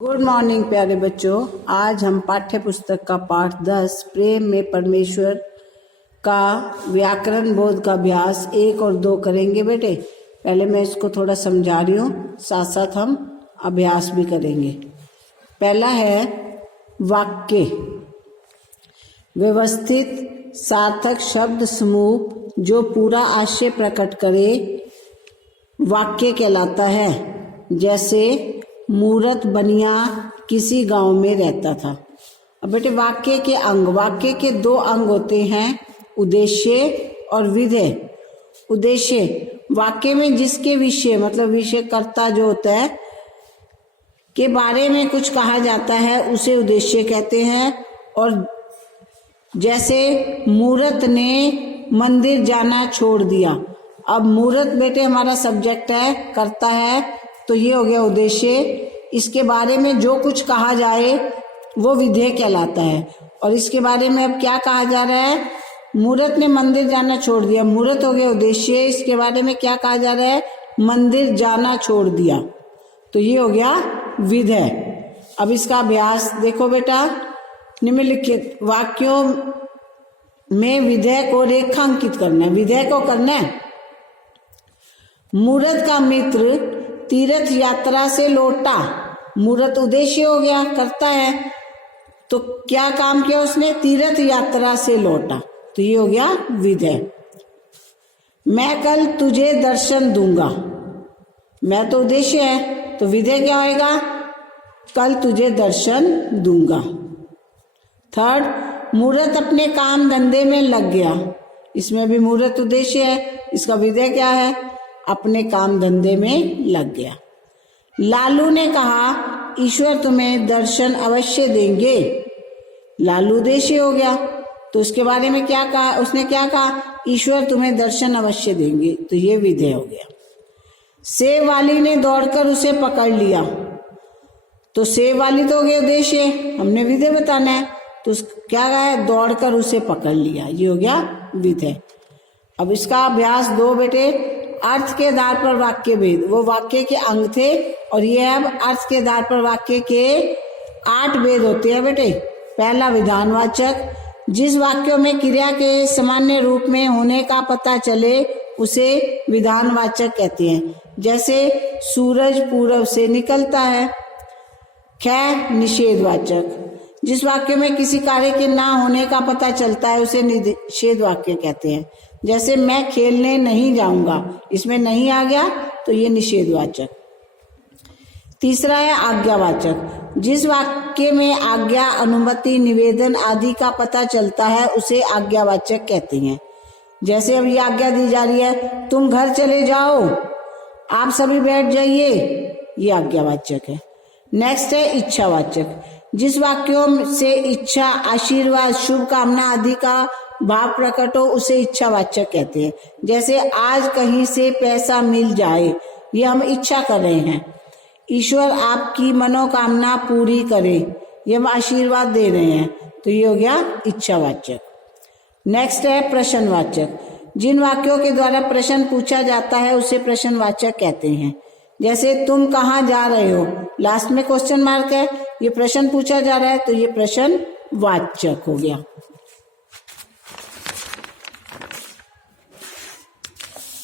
Good morning प्यारे बच्चों। आज हम पाठ्य पुस्तक का पाठ 10 प्रेम में परमेश्वर का व्याकरण बोध का अभ्यास 1 और 2 करेंगे बेटे। पहले मैं इसको थोड़ा समझा रही हूँ, साथ साथ हम अभ्यास भी करेंगे। पहला है वाक्य। व्यवस्थित सार्थक शब्द समूह जो पूरा आशय प्रकट करे वाक्य कहलाता है। जैसे मूरत बनिया किसी गांव में रहता था। अब बेटे वाक्य के अंग, वाक्य के 2 अंग होते हैं, उद्देश्य और विधेय। उद्देश्य वाक्य में जिसके विषय मतलब विषय कर्ता जो होता है के बारे में कुछ कहा जाता है उसे उद्देश्य कहते हैं। और जैसे मूरत ने मंदिर जाना छोड़ दिया। अब मूरत बेटे हमारा सब्जेक्ट है, कर्ता है, तो ये हो गया उद्देश्य। इसके बारे में जो कुछ कहा जाए वो विधेय कहलाता है। और इसके बारे में अब क्या कहा जा रहा है, मूरत ने मंदिर जाना छोड़ दिया, मूरत हो गया उद्देश्य। इसके बारे में क्या कहा जा रहा है, मंदिर जाना छोड़ दिया, तो ये हो गया विधेय। अब इसका अभ्यास देखो बेटा। निम्नलिखित वाक्यों में विधेय को रेखांकित करना है। विधेय को करना है, मूरत का मित्र तीर्थ यात्रा से लौटा। मूरत उद्देश्य हो गया, करता है, तो क्या काम किया उसने, तीर्थ यात्रा से लौटा, तो ये हो गया विधेय। मैं कल तुझे दर्शन दूंगा। मैं तो उद्देश्य है, तो विधेय क्या होएगा, कल तुझे दर्शन दूंगा। थर्ड, मूरत अपने काम धंधे में लग गया। इसमें भी मूरत उद्देश्य है, इसका विधेय क्या है, अपने काम धंधे में लग गया। लालू ने कहा ईश्वर तुम्हें दर्शन अवश्य देंगे। लालू उद्देश्य हो गया, तो उसके बारे में क्या कहा, उसने क्या कहा, ईश्वर तुम्हें दर्शन अवश्य देंगे, तो ये विधेय हो गया। सेब वाली ने दौड़कर उसे पकड़ लिया, तो सेब वाली तो हो गया उद्देश्य, हमने विधेय बताना है, तो क्या कहा है, दौड़कर उसे पकड़ लिया, ये हो गया विधेय। अब इसका अभ्यास 2 बेटे। अर्थ के आधार पर वाक्य भेद, वो वाक्य के अंग थे, और ये अब अर्थ के आधार पर वाक्य के 8 भेद होते हैं बेटे। पहला विधानवाचक, जिस वाक्यों में क्रिया के सामान्य रूप में होने का पता चले उसे विधानवाचक कहते हैं। जैसे सूरज पूरब से निकलता है। ख निषेधवाचक, जिस वाक्य में किसी कार्य के ना होने का पता चलता है उसे निषेध वाक्य कहते हैं। जैसे मैं खेलने नहीं जाऊंगा, इसमें नहीं आ गया, तो ये निषेधवाचक। तीसरा है आज्ञावाचक, जिस वाक्य में आज्ञा, अनुमति, निवेदन आदि का पता चलता है उसे आज्ञावाचक कहते हैं। जैसे अब ये आज्ञा दी जा रही है, तुम घर चले जाओ, आप सभी बैठ जाइए, ये आज्ञावाचक है। नेक्स्ट है इच्छावाचक, जिस वाक्यों से इच्छा, आशीर्वाद, शुभ कामना आदि का भाव प्रकट हो उसे इच्छावाचक कहते हैं। जैसे आज कहीं से पैसा मिल जाए, ये हम इच्छा कर रहे हैं। ईश्वर आपकी मनोकामना पूरी करे, ये हम आशीर्वाद दे रहे हैं, तो ये हो गया इच्छावाचक। नेक्स्ट है प्रश्नवाचक, जिन वाक्यों के द्वारा प्रश्न पूछा जाता है उसे प्रश्नवाचक कहते हैं। जैसे तुम कहाँ जा रहे हो, लास्ट में क्वेश्चन मार्क है, ये प्रश्न पूछा जा रहा है, तो ये प्रश्नवाचक हो गया।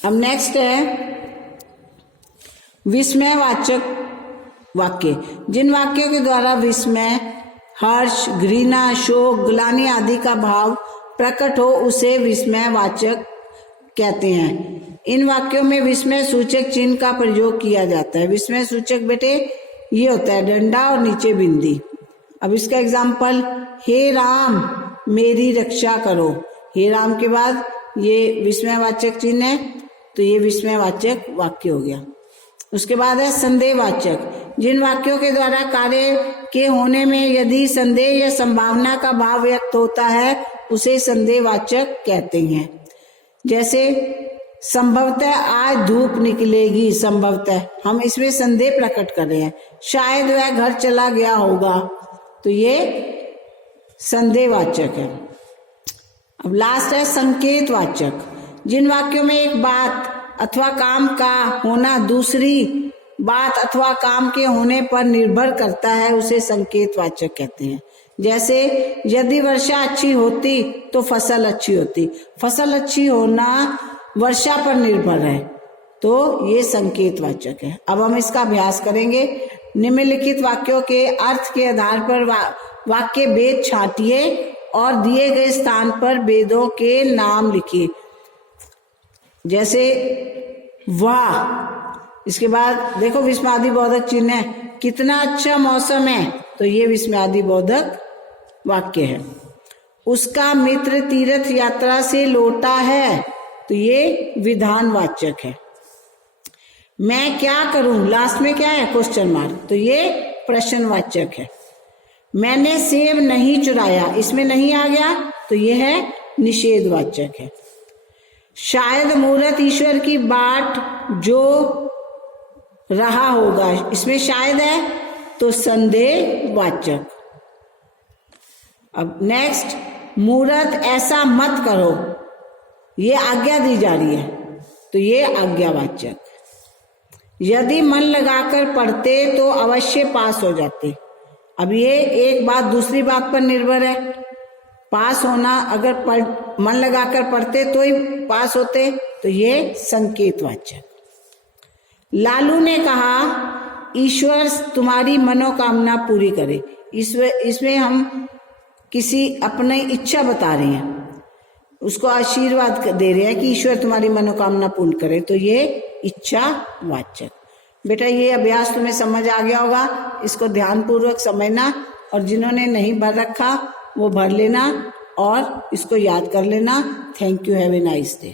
अब नेक्स्ट है विस्मयवाचक वाक्य, जिन वाक्यों के द्वारा विस्मय, हर्ष, घृणा, शोक, ग्लानि आदि का भाव प्रकट हो उसे विस्मयवाचक कहते हैं। इन वाक्यों में विस्मय सूचक चिन्ह का प्रयोग किया जाता है। विस्मय सूचक बेटे ये होता है डंडा और नीचे बिंदी। अब इसका एग्जाम्पल, हे राम मेरी रक्षा करो। हे राम के बाद ये विस्मयवाचक चिन्ह है, तो ये विस्मयवाचक वाक्य हो गया। उसके बाद है संदेहवाचक, जिन वाक्यों के द्वारा कार्य के होने में यदि संदेह या संभावना का भाव व्यक्त होता है उसे संदेहवाचक कहते हैं। जैसे संभवतः आज धूप निकलेगी, संभवतः हम इसमें संदेह प्रकट कर रहे हैं। शायद वह घर चला गया होगा, तो ये संदेहवाचक है। अब लास्ट है संकेतवाचक, जिन वाक्यों में एक बात अथवा काम का होना दूसरी बात अथवा काम के होने पर निर्भर करता है उसे संकेतवाचक कहते हैं। जैसे यदि वर्षा अच्छी होती तो फसल अच्छी होती। फसल अच्छी होना वर्षा पर निर्भर है, तो ये संकेतवाचक है। अब हम इसका अभ्यास करेंगे। निम्नलिखित वाक्यों के अर्थ के आधार पर वाक्य भेद छांटिए और दिए गए स्थान पर भेदों के नाम लिखिए। जैसे वाह, इसके बाद देखो विस्मयादि बोधक चिन्ह है। कितना अच्छा मौसम है, तो ये विस्मयादि बोधक वाक्य है। उसका मित्र तीर्थ यात्रा से लौटा है, तो ये विधानवाचक है। मैं क्या करूं, लास्ट में क्या है, क्वेश्चन मार्क, तो ये प्रश्नवाचक है। मैंने सेब नहीं चुराया, इसमें नहीं आ गया, तो ये है निषेधवाचक है। शायद मूर्त ईश्वर की बाट जो रहा होगा, इसमें शायद है, तो संदेहवाचक। अब नेक्स्ट, मूर्त ऐसा मत करो, ये आज्ञा दी जा रही है, तो ये आज्ञावाचक। यदि मन लगाकर पढ़ते तो अवश्य पास हो जाते। अब ये एक बात दूसरी बात पर निर्भर है। पास होना, अगर मन लगाकर पढ़ते तो ही पास होते, तो ये संकेतवाचक। लालू ने कहा ईश्वर तुम्हारी मनोकामना पूरी करे। इसमें हम किसी अपनी इच्छा बता रहे हैं, उसको आशीर्वाद दे रहे हैं कि ईश्वर तुम्हारी मनोकामना पूर्ण करे, तो ये इच्छावाचक। बेटा ये अभ्यास तुम्हें समझ आ गया होगा, इसको ध्यानपूर्वक समझना, और जिन्होंने नहीं भर रखा वो भर लेना और इसको याद कर लेना। Thank you, have a nice day.